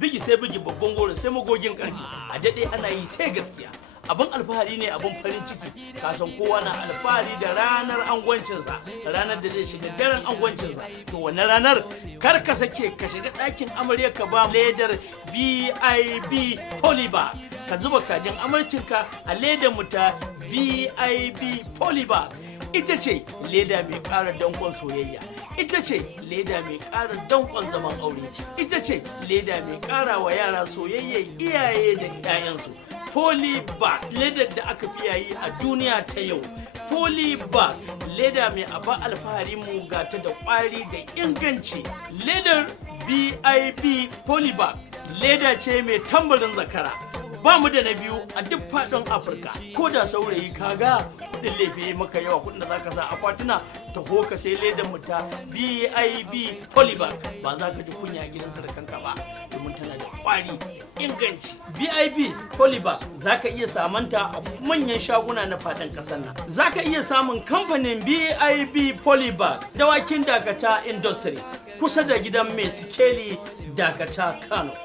Bigi sai bigi babban goro sai magogin karfi, a daɗe ana yi sai gaskiya. Abin alfahari ne, abin farin ciki, kasan kowa na alfahari da ranar angwancinsa, ranar da zai shiga daren angwancinsa. To wannan ranar kar ka sake ka shiga ɗakin amarya ka ba ledar BIB Polybag, ka zuba kajin amarcinka a ledar mu ta BIB Polybag. Ita ce leda mai ƙara danƙon soyayya, ita ce leda mai ƙara danƙon zaman aure, ita ce leda mai ƙara wa yara soyayyar iyaye da 'ya'yansu. Polybag, ledar da aka fi yayi a duniya ta yau. Polybag, leda mai aba alfahari mu gata da ƙwari da inganci. Ledar BIB Polybag, leda ce mai tambarin zakara. Ba mu da na biyu a duk faɗin Afirka. Ko da saurayi kaga kuɗin laifi maka yawa, kuɗin da zaka sa akwatuna, taho ka sai ledan mu ta BIB Polybag, ba za ka ji kunya gidan sadakanka ba, domin tana da ƙwari inganci. BIB Polybag za ka iya samanta a manyan shaguna na faɗin ƙasar nan. Za ka iya samun kamfanin BIB Polybag dawakin Dakata Industry kusa da gidan mai sikeli Dakata Kano.